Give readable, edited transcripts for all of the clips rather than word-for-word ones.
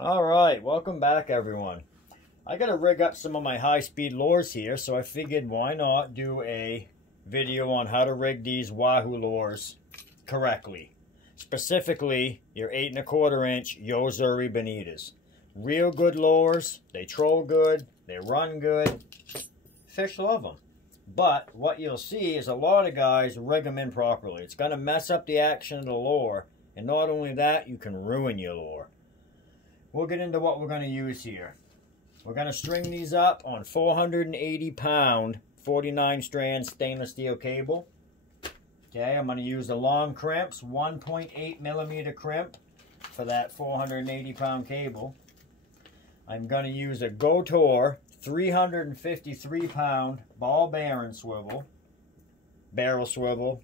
Alright, welcome back everyone. I gotta rig up some of my high-speed lures here, so I figured why not do a video on how to rig these Wahoo lures correctly. Specifically, your 8 1/4 inch Yozuri Bonitas. Real good lures, they troll good, they run good, fish love them. But what you'll see is a lot of guys rig them improperly. It's gonna mess up the action of the lure, and not only that, you can ruin your lure. We'll get into what we're going to use here. We're going to string these up on 480 pound 49 strand stainless steel cable. Okay, I'm going to use the long crimps, 1.8 millimeter crimp for that 480 pound cable. I'm going to use a Gotor 353 pound ball bearing swivel. Barrel swivel.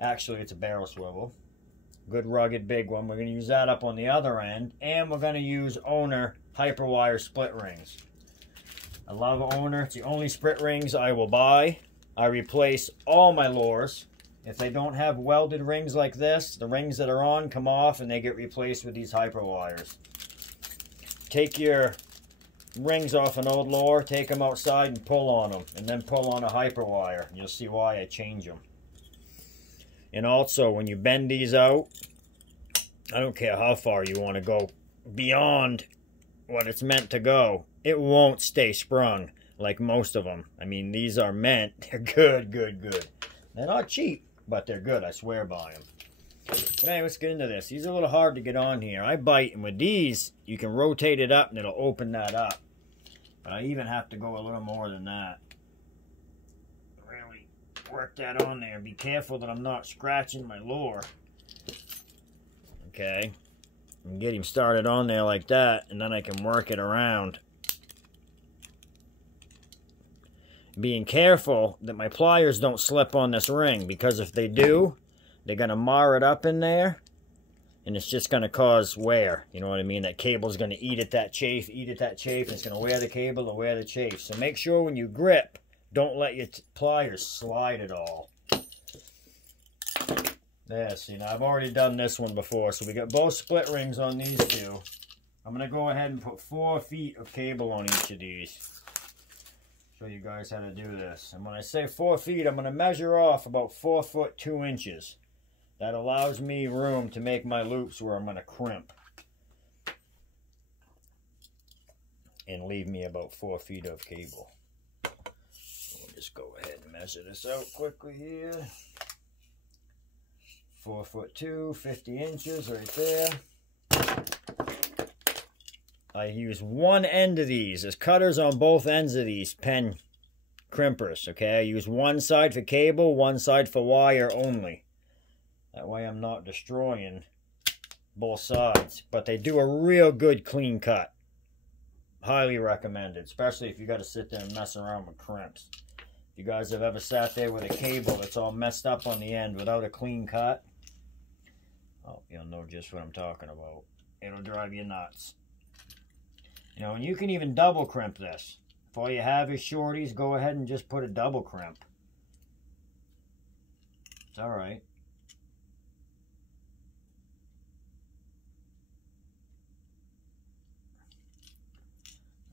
Actually, it's a barrel swivel. Good rugged big one. We're going to use that up on the other end, and we're going to use Owner Hyperwire split rings. I love Owner. It's the only split rings I will buy. I replace all my lures. If they don't have welded rings like this, the rings that are on come off and they get replaced with these Hyperwires. Take your rings off an old lure, take them outside and pull on them, and then pull on a Hyperwire. You'll see why I change them. And also, when you bend these out, I don't care how far you want to go beyond what it's meant to go, it won't stay sprung like most of them. I mean, these are meant, they're good. They're not cheap, but they're good, I swear by them. But anyway, let's get into this. These are a little hard to get on here. I bite, and with these, you can rotate it up and it'll open that up. But I even have to go a little more than that. Work that on there. Be careful that I'm not scratching my lure. Okay. And get him started on there like that, and then I can work it around. Being careful that my pliers don't slip on this ring, because if they do, they're going to mar it up in there, and it's just going to cause wear. You know what I mean? That cable's going to eat at that chafe, and it's going to wear the cable and wear the chafe. So make sure when you grip, don't let your pliers slide at all. There, see, now I've already done this one before, so we got both split rings on these two. I'm going to go ahead and put 4 feet of cable on each of these. Show you guys how to do this. And when I say 4 feet, I'm going to measure off about 4 foot 2 inches. That allows me room to make my loops where I'm going to crimp. And leave me about 4 feet of cable. Just go ahead and measure this out quickly here. 4 foot 2, 50 inches right there. I use one end of these. There's cutters on both ends of these pen crimpers, okay? I use one side for cable, one side for wire only. That way I'm not destroying both sides. But they do a real good clean cut. Highly recommended, especially if you got to sit there and mess around with crimps. You guys have ever sat there with a cable that's all messed up on the end without a clean cut? Oh, you'll know just what I'm talking about. It'll drive you nuts. You know, and you can even double crimp this. If all you have is shorties, go ahead and just put a double crimp. It's alright.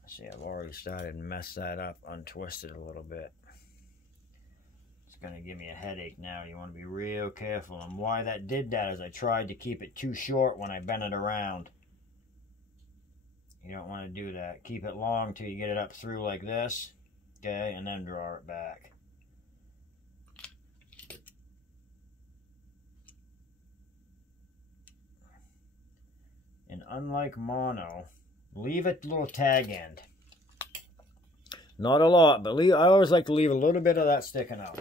See, I've already started to mess that up, untwisted a little bit. Going to give me a headache now. You want to be real careful. And why that did that is I tried to keep it too short when I bent it around. You don't want to do that. Keep it long till you get it up through like this. Okay, and then draw it back. And unlike mono, leave a little tag end. Not a lot, but I always like to leave a little bit of that sticking out.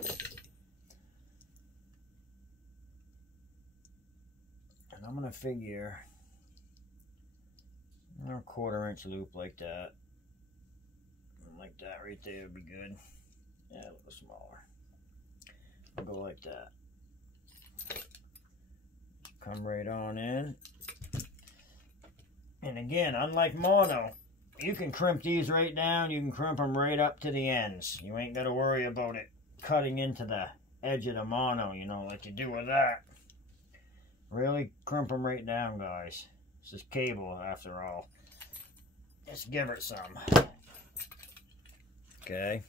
And I'm going to figure a 1/4 inch loop like that. Like that right there would be good. Yeah, a little smaller. I'll go like that. Come right on in. And again, unlike mono, you can crimp these right down. You can crimp them right up to the ends. You ain't got to worry about it cutting into the edge of the mono, you know, like you do with that. Really crimp them right down, guys. This is cable after all. Let's give it some. Okay.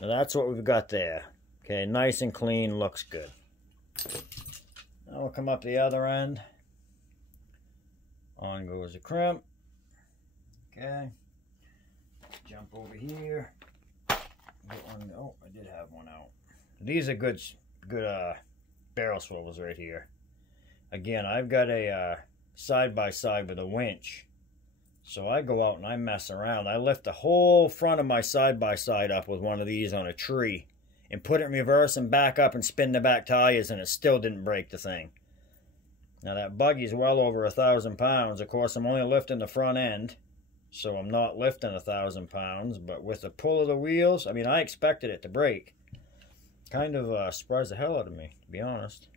Now that's what we've got there. Okay, nice and clean, looks good. Now we'll come up the other end. On goes the crimp. Okay. Jump over here. Get one. Oh, I did have one out. These are good barrel swivels right here. Again, I've got a side-by-side with a winch. So I go out and I mess around. I lift the whole front of my side-by-side up with one of these on a tree and put it in reverse and back up and spin the back tires, and it still didn't break the thing. Now that buggy's well over 1,000 pounds. Of course, I'm only lifting the front end, so I'm not lifting 1,000 pounds. But with the pull of the wheels, I mean, I expected it to break. Kind of surprised the hell out of me, to be honest.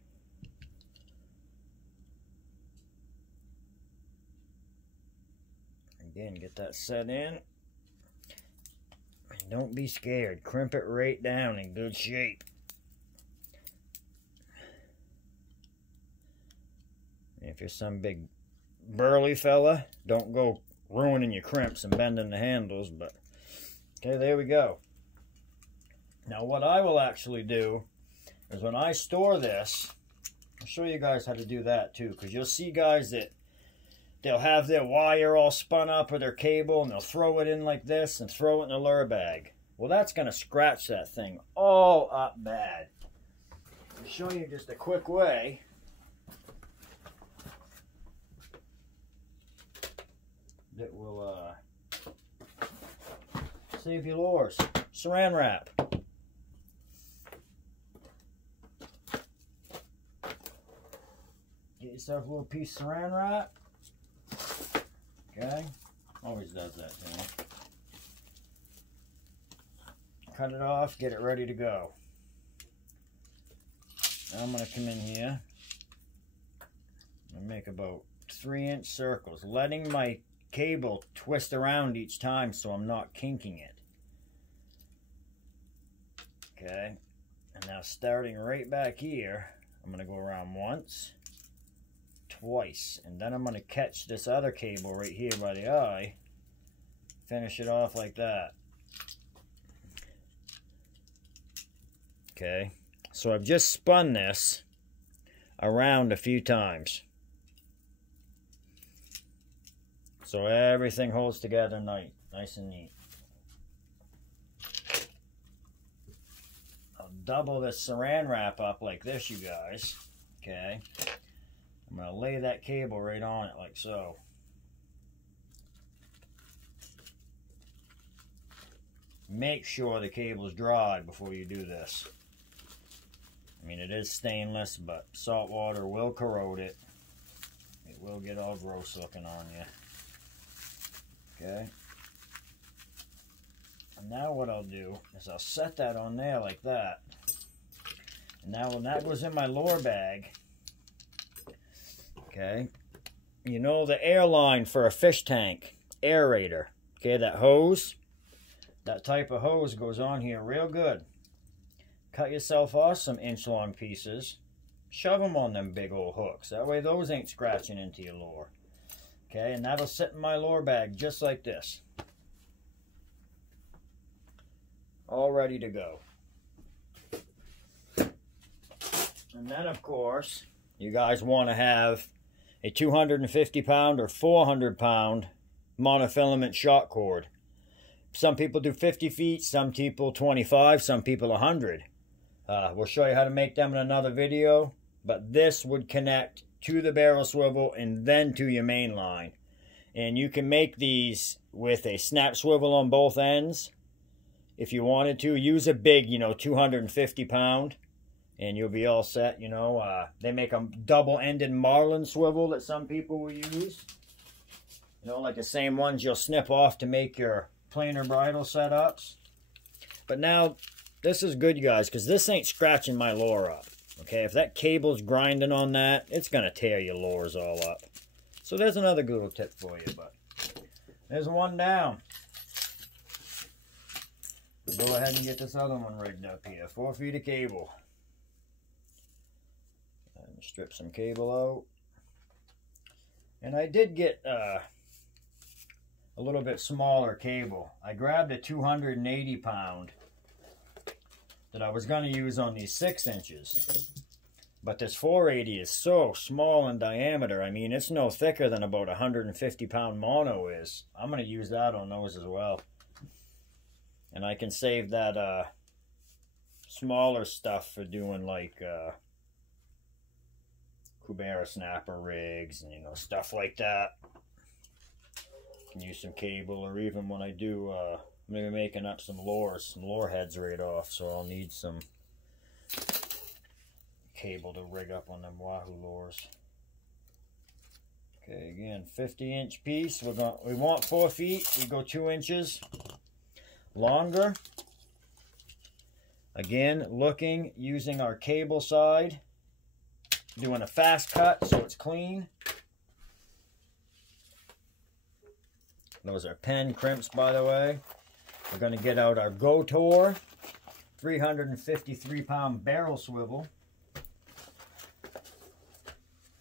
Again, get that set in. And don't be scared. Crimp it right down in good shape. If you're some big burly fella, don't go ruining your crimps and bending the handles. But okay, there we go. Now what I will actually do is when I store this, I'll show you guys how to do that too, because you'll see guys that they'll have their wire all spun up or their cable, and they'll throw it in like this and throw it in a lure bag. Well, that's going to scratch that thing all up bad. I'll show you just a quick way. That will save your lures. Saran wrap. Get yourself a little piece of saran wrap. Okay, always does that to me. Cut it off, get it ready to go. Now I'm going to come in here and make about 3-inch circles, letting my cable twist around each time so I'm not kinking it. Okay, and now starting right back here, I'm going to go around once, twice, and then I'm going to catch this other cable right here by the eye, finish it off like that. Okay, so I've just spun this around a few times. So everything holds together nice and neat. I'll double this saran wrap up like this, you guys. Okay. I'm going to lay that cable right on it like so. Make sure the cable's dry before you do this. I mean, it is stainless, but salt water will corrode it. It will get all gross looking on you. Okay. And now what I'll do is I'll set that on there like that. And now when that goes in my lure bag, okay, you know the air line for a fish tank, aerator, okay, that hose, that type of hose goes on here real good. Cut yourself off some inch-long pieces, shove them on them big old hooks. That way those ain't scratching into your lure. Okay, and that'll sit in my lure bag just like this. All ready to go. And then, of course, you guys want to have a 250-pound or 400-pound monofilament shot cord. Some people do 50 feet, some people 25, some people 100. We'll show you how to make them in another video, but this would connect to the barrel swivel and then to your main line. And you can make these with a snap swivel on both ends. If you wanted to, use a big, 250 pound, and you'll be all set, They make a double-ended marlin swivel that some people will use. Like the same ones you'll snip off to make your planer bridle setups. But now, this is good, you guys, because this ain't scratching my lure up. Okay, if that cable's grinding on that, it's going to tear your lures all up. So there's another good little tip for you, but there's one down. Go ahead and get this other one rigged up here. 4 feet of cable. And strip some cable out. And I did get a little bit smaller cable. I grabbed a 280 pound that I was going to use on these 6 inches. But this 480 is so small in diameter. I mean, it's no thicker than about 150 pound mono is. I'm going to use that on those as well. And I can save that smaller stuff for doing like Kubera snapper rigs and, you know, stuff like that. Can use some cable, or even when I do maybe making up some lure heads right off, so I'll need some cable to rig up on them wahoo lures. Okay, again, 50-inch piece. We want 4 feet. We go 2 inches longer. Again, looking, using our cable side, doing a fast cut so it's clean. Those are pen crimps, by the way. We're going to get out our GoTour 353 pound barrel swivel.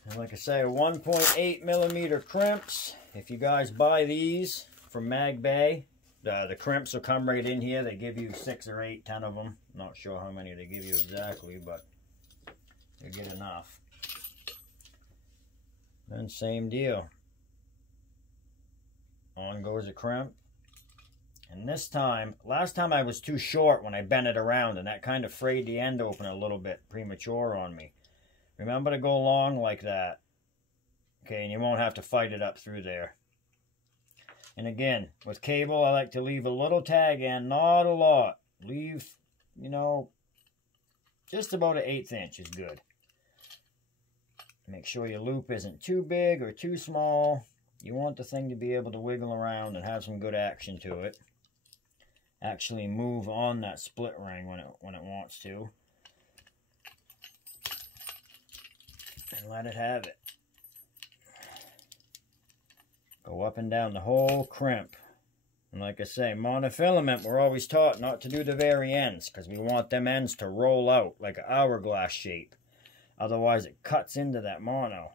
And like I say, 1.8 millimeter crimps. If you guys buy these from Mag Bay, the crimps will come right in here. They give you 6 or 8, 10 of them. Not sure how many they give you exactly, but you get enough. Then same deal. On goes a crimp. And this time, last time I was too short when I bent it around, and that kind of frayed the end open a little bit premature on me. Remember to go long like that. Okay, and you won't have to fight it up through there. And again, with cable, I like to leave a little tag end, not a lot. Leave, you know, just about an 1/8 inch is good. Make sure your loop isn't too big or too small. You want the thing to be able to wiggle around and have some good action to it. Actually move on that split ring when it wants to. And let it have it. Go up and down the whole crimp. And like I say, monofilament, we're always taught not to do the very ends, because we want them ends to roll out like an hourglass shape. Otherwise it cuts into that mono.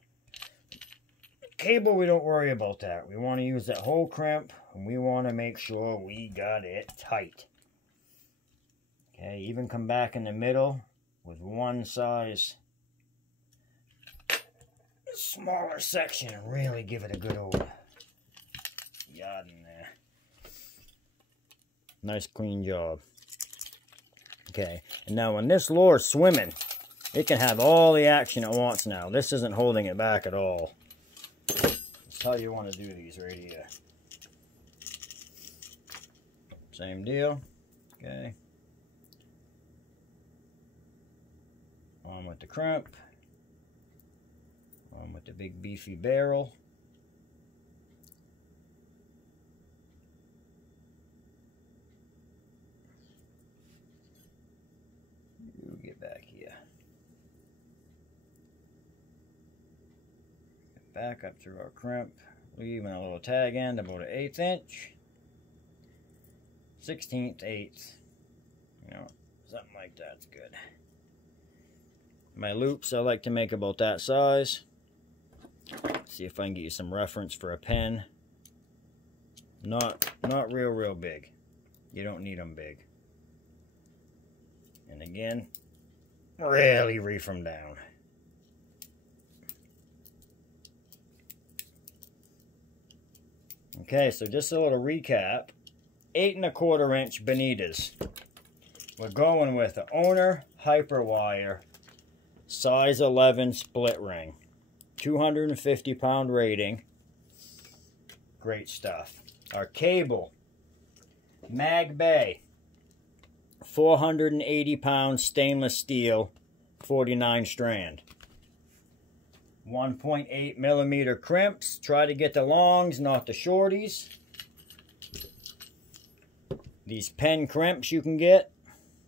Cable, we don't worry about that. We want to use that whole crimp, and we want to make sure we got it tight. Okay, even come back in the middle with one size smaller section and really give it a good old yard in there. Nice clean job. Okay, and now when this lure is swimming, it can have all the action it wants now. This isn't holding it back at all. That's how you want to do these right here. Same deal. Okay. On with the crimp. On with the big beefy barrel. You get back here. Get back up through our crimp. Leaving a little tag end about an 1/8 inch. 1/16, 1/8. You know, something like that's good. My loops I like to make about that size. See if I can get you some reference for a pen. Not real big. You don't need them big. And again, really reef them down. Okay, so just a little recap. 8 1/4 inch Bonitas. We're going with the Owner Hyperwire size 11 split ring. 250 pound rating. Great stuff. Our cable, Mag Bay, 480 pound stainless steel, 49 strand. 1.8 millimeter crimps. Try to get the longs, not the shorties. These pen crimps you can get,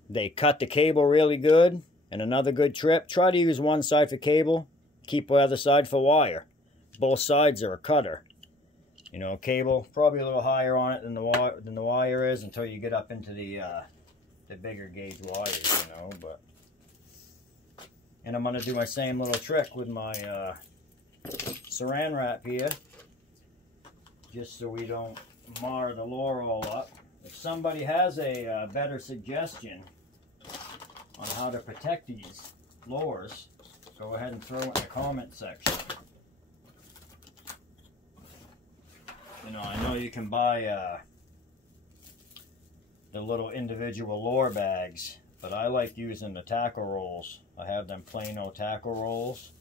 they cut the cable really good. And another good trip, try to use one side for cable, keep the other side for wire. Both sides are a cutter. You know, cable, probably a little higher on it than the wire is until you get up into the bigger gauge wires, you know, but. And I'm going to do my same little trick with my saran wrap here, just so we don't mar the lure all up. If somebody has a better suggestion on how to protect these lures, go ahead and throw it in the comment section. You know, I know you can buy the little individual lure bags, but I like using the tackle rolls. I have them Plano tackle rolls,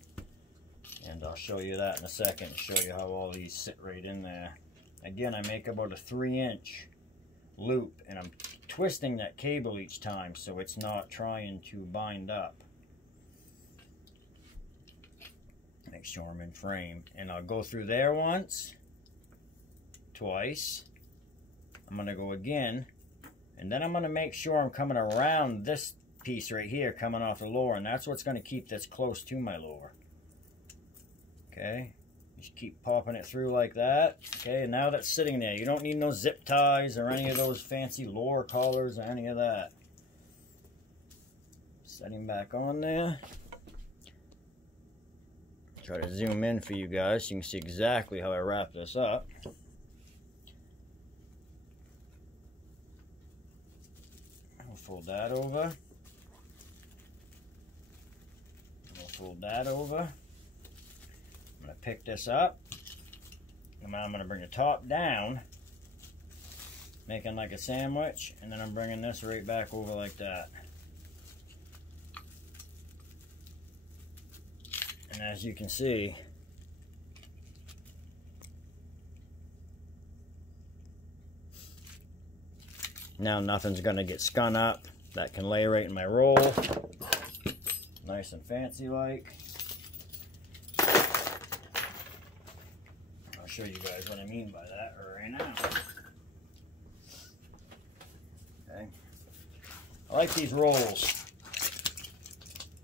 and I'll show you that in a second, show you how all these sit right in there. Again, I make about a 3-inch loop, and I'm twisting that cable each time so it's not trying to bind up. Make sure I'm in frame, and I'll go through there once, twice. I'm going to go again, and then I'm going to make sure I'm coming around this piece right here coming off the lure, and that's what's going to keep this close to my lure. Okay, just keep popping it through like that. Okay, and now that's sitting there. You don't need no zip ties or any of those fancy lure collars or any of that. Setting back on there. Try to zoom in for you guys so you can see exactly how I wrap this up. I'll fold that over. I'll fold that over. I'm going to pick this up, and I'm going to bring the top down, making like a sandwich, and then I'm bringing this right back over like that. And as you can see, now nothing's going to get skun up. That can lay right in my roll, nice and fancy like. Show you guys what I mean by that right now. Okay, I like these rolls.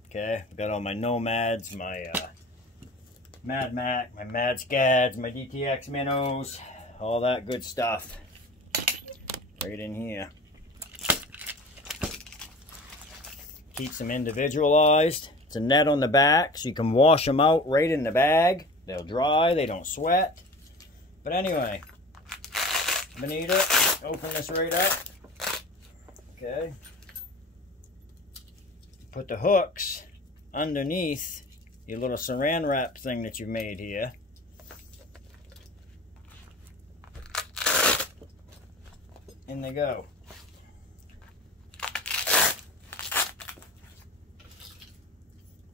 Okay, I've got all my Nomads, my Mad Mac, my Mad Scads, my DTX minnows, all that good stuff right in here. Keeps them individualized. It's a net on the back so you can wash them out right in the bag. They'll dry, they don't sweat. But anyway, Bonita, open this right up. Okay. Put the hooks underneath your little saran wrap thing that you made here. In they go.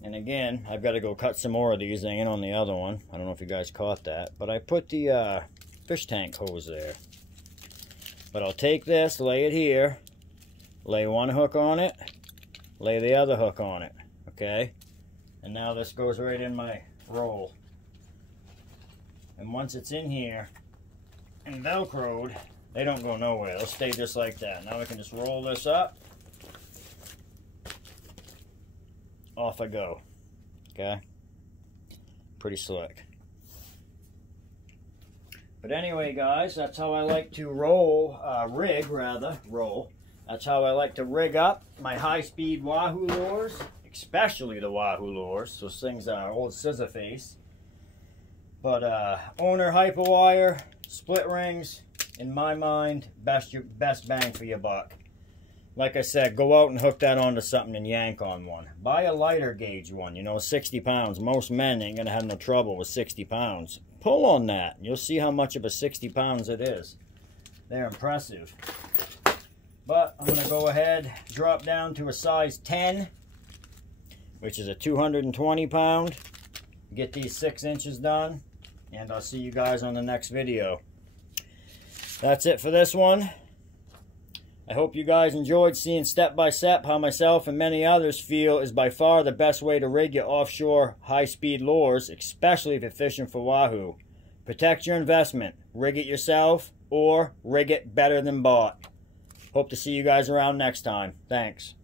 And again, I've got to go cut some more of these. They ain't on the other one. I don't know if you guys caught that. But I put the fish tank hose there. But I'll take this, lay it here, lay one hook on it, lay the other hook on it. Okay? And now this goes right in my roll. And once it's in here and velcroed, they don't go nowhere. They'll stay just like that. Now I can just roll this up. Off I go. Okay? Pretty slick. But anyway, guys, that's how I like to rig. That's how I like to rig up my high-speed Wahoo lures, especially the Wahoo lures. Those things are old scissor face. But owner Hyperwire, split rings, in my mind, best bang for your buck. Like I said, go out and hook that onto something and yank on one. Buy a lighter gauge one, you know, 60 pounds. Most men ain't going to have no trouble with 60 pounds. Pull on that, and you'll see how much of a 60 pounds it is. They're impressive. But I'm going to go ahead, drop down to a size 10, which is a 220 pound. Get these 6 inches done, and I'll see you guys on the next video. That's it for this one. I hope you guys enjoyed seeing step by step how myself and many others feel is by far the best way to rig your offshore high-speed lures, especially if you're fishing for Wahoo. Protect your investment. Rig it yourself or rig it better than bought. Hope to see you guys around next time. Thanks.